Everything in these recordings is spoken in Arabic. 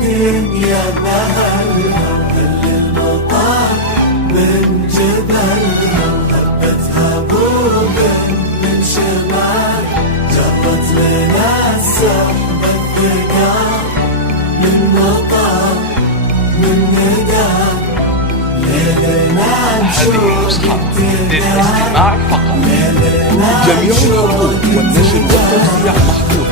الدنيا مهلها وكل المطار من جبلها وهبتها بوب من شمال جرت لنا السحب الثقال من مطار من ندى ليلنا نشوف للاستماع فقط. جميع الحقوق والنشر والتوزيع محفوظ.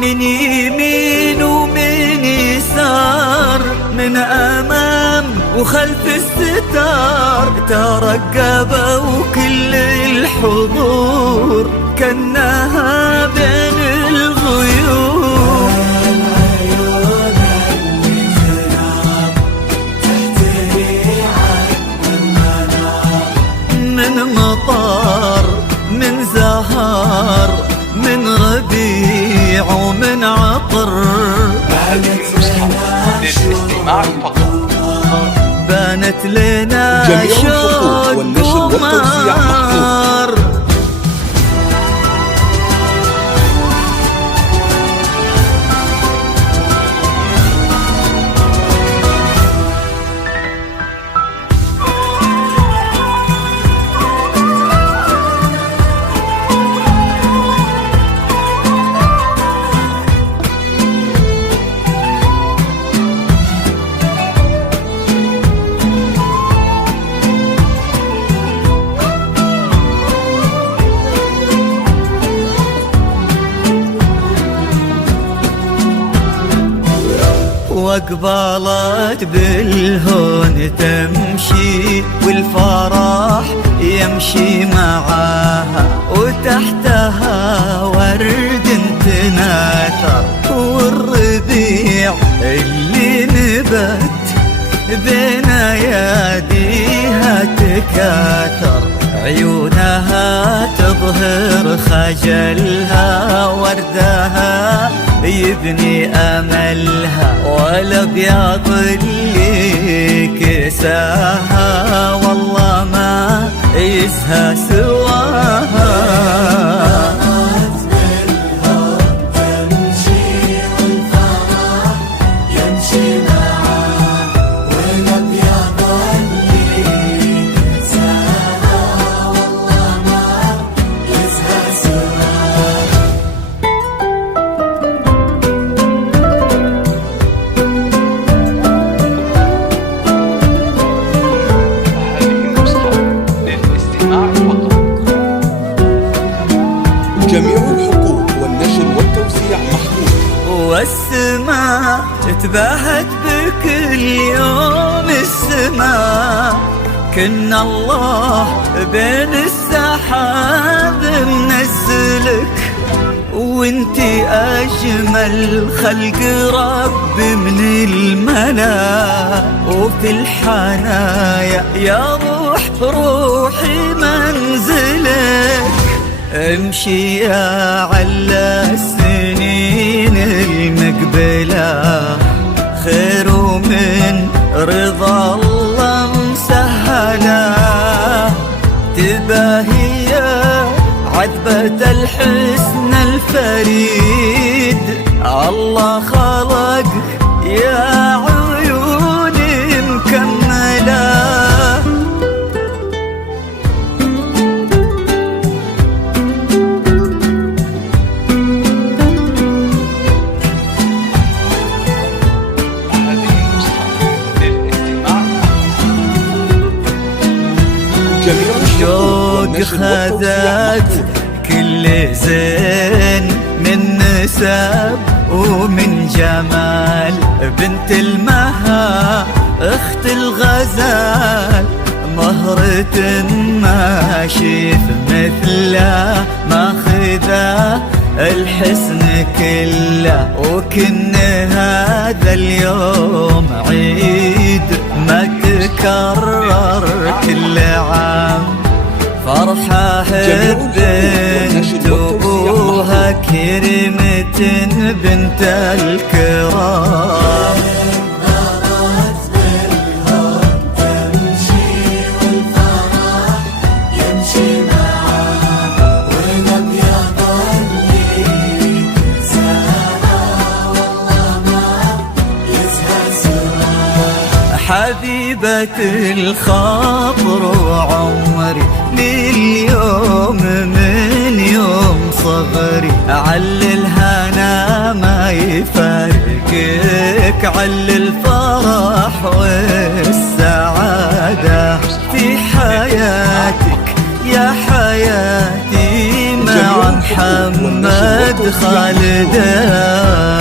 من يمين ومن يسار من أمام وخلف الستار ترقبوا كل الحضور كأنها بين الغيور من مطار من زهار من ربيع ومن عطر للاستماع فقط. بانت لنا جميع الحقوق والنشر والتوزيع محفوظ. وقبلت بالهون تمشي والفرح يمشي معاها وتحتها ورد تناثر والربيع اللي نبت بين اياديها تكاثر عيونها تظهر خجلها وردها يبني أملها والأبيض اللي كساها والله ما يزهى سواها. جميع الحقوق والنشر والتوزيع محفوظ. والسماء تباهت بكل يوم السماء كنا الله بين السحاب منزلك وانتي أجمل خلق رب من الملا وفي الحنايا يا روحي منزلك امشي يا على السنين المقبلة خير ومن رضا الله مسهلة تباهي عذبة الحسن الفريد الله خلق يا عيوني مكملة شوق خذت كل زين من نسب ومن جمال، بنت المها اخت الغزال، مهرة ما شيف مثله، ماخذه الحسن كله، وكن هذا اليوم عيد ما تكرر كل عام، فرحة بنت أبوها كريمة بنت الكرام. حبيبة الخاطر وعمري لليوم من يوم صغري، عل الهنا ما يفارقك، عل الفرح والسعادة في حياتك يا حياتي مع محمد خالده.